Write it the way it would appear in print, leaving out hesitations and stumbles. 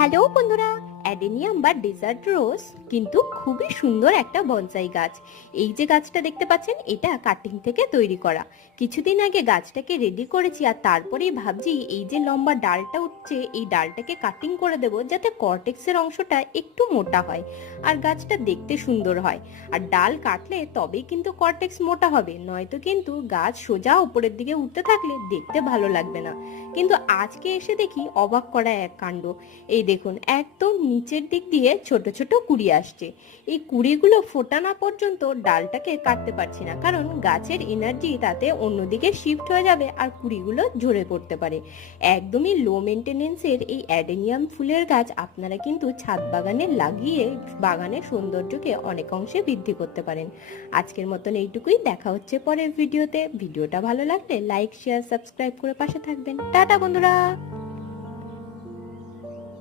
Hello বন্ধুরা, adenium বা dessert রোজ কিন্তু খুবই সুন্দর একটা বনসাই গাছ। এই যে গাছটা দেখতে পাচ্ছেন, এটা কাটিং থেকে তৈরি করা। কিছুদিন আগে গাছটাকে রেডি করেছি, আর তারপরেই ভাবছি এই যে লম্বা ডালটা উঠছে, এই ডালটাকে কাটিং করে দেব যাতে কর্টেক্সের অংশটা একটু মোটা হয় আর গাছটা দেখতে সুন্দর হয়। আর ডাল কাটলে তবেই কিন্তু কর্টেক্স মোটা হবে, নয়তো কিন্তু গাছ সোজা উপরের দিকে উঠতে থাকলে দেখতে ভালো লাগবে না। কিন্তু আজকে এসে দেখি অবাক করা এক কাণ্ড। এই দেখুন, একদম নিচের দিক দিয়ে ছোট ছোট কুড়ি আসছে। এই কুড়িগুলো ফোটা না পর্যন্ত ডালটাকে কাটতে পারছি না, কারণ গাছের এনার্জি তাতে অন্যদিকে শিফট হয়ে যাবে আর কুড়িগুলো ঝরে পড়তে পারে। একদমই লো মেনটেনেন্সের এই অ্যাডেনিয়াম ফুলের গাছ আপনারা কিন্তু ছাদ বাগানে লাগিয়ে বাগানের সৌন্দর্যকে অনেক অংশে বৃদ্ধি করতে পারেন। আজকের মতন এইটুকুই, দেখা হচ্ছে পরের ভিডিওতে। ভিডিওটা ভালো লাগলে লাইক, শেয়ার, সাবস্ক্রাইব করে পাশে থাকবেন। টাটা বন্ধুরা।